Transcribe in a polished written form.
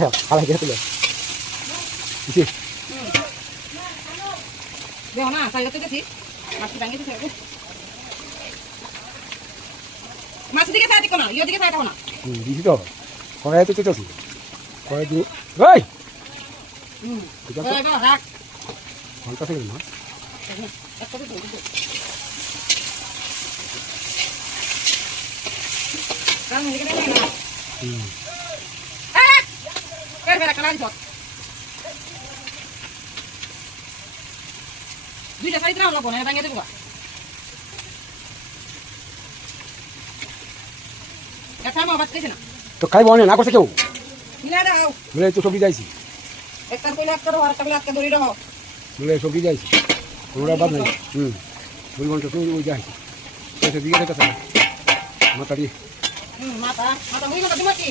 Ala gitu loh. Isi. Dia mana? Saya itu sih. Masih banyak itu saya. Masih dikit saya tikona. Yo dikit saya tikona. Di situ. Kalau itu sih. Kalau itu, woi. Kita tuh. Boleh boleh. Rak. Mantap sih mas. Kan dikit ini mana? Kira kalah jod. Dua kali terang loh, nih tanya itu juga. Ya sama baca sih na. তো খাই বনে না করছে কেউ মিলা দাও। বলে তো সবজি যাইছি একটা কইলা একটা আর একটা বিলাত দড়ি দাও। বলে সবজি যাইছি ওরা বাদ নাই দুই ঘন্টা তো ওই যাইছি সেটা দিয়ে দেখা মাতারি মাথা মাথা হইলো কত মাটি?